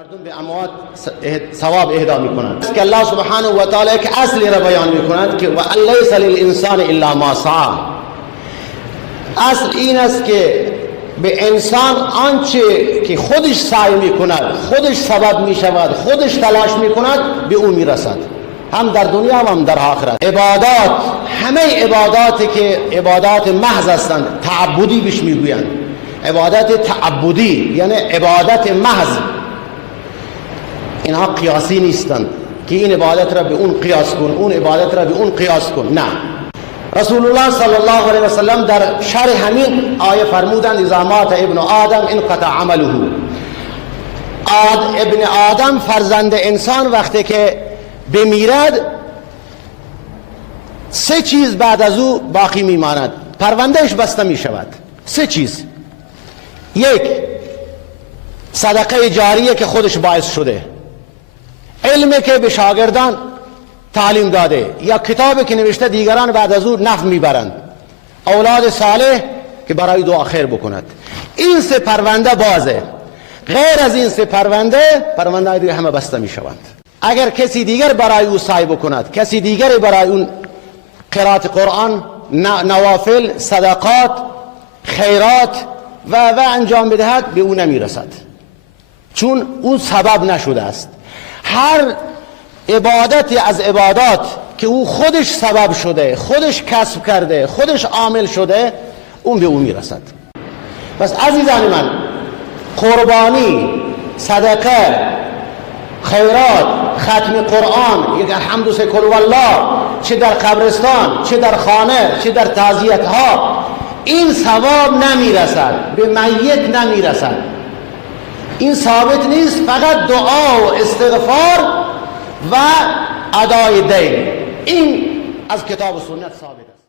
مردم به اموات ثواب اهدا میکنند که الله سبحانه و تعالی یک اصلی را بیان میکنند که و لیس للانسان الا ما سعی. اصل این است که به انسان آنچه که خودش سعی میکند، خودش سبب میشود، خودش تلاش میکند، به او میرسد، هم در دنیا و هم در آخرت. عبادات، همه عباداتی که عبادات محض هستند، تعبدی بهش میگویند. عبادت تعبدی یعنی عبادت محض، اینها قیاسی نیستند که این عبادت را به اون قیاس کن، اون عبادت را به اون قیاس کن. نه، رسول الله صلی الله علیه و سلم در شرح همین آیه فرمودند اذا مات ابن آدم انقطع عمله. ابن آدم فرزند انسان وقتی که بمیرد، سه چیز بعد از او باقی میماند، پروندهش بسته می شود. سه چیز: یک، صدقه جاریه که خودش باعث شده، علمی که به شاگردان تعلیم داده، یا کتابی که نوشته دیگران بعد از او نفع میبرند، اولاد صالح که برای دعا خیر بکند. این سه پرونده بازه. غیر از این سه پرونده دیگه همه بسته میشوند. اگر کسی دیگر برای او سعی بکند، کسی دیگر برای اون قرائت قرآن، نوافل، صدقات، خیرات و انجام بدهد، به او نمیرسد، چون اون سبب نشده است. هر عبادتی از عبادات که او خودش سبب شده، خودش کسب کرده، خودش عامل شده، اون به او میرسد. پس عزیزان من، قربانی، صدقه، خیرات، ختم قرآن، یک الحمد و کل والله، چه در قبرستان، چه در خانه، چه در تعزیت ها، این ثواب نمیرسد، به میت نمیرسد. این ثابت نیست، فقط دعا و استغفار و ادای دین. این از کتاب و سنت ثابت است.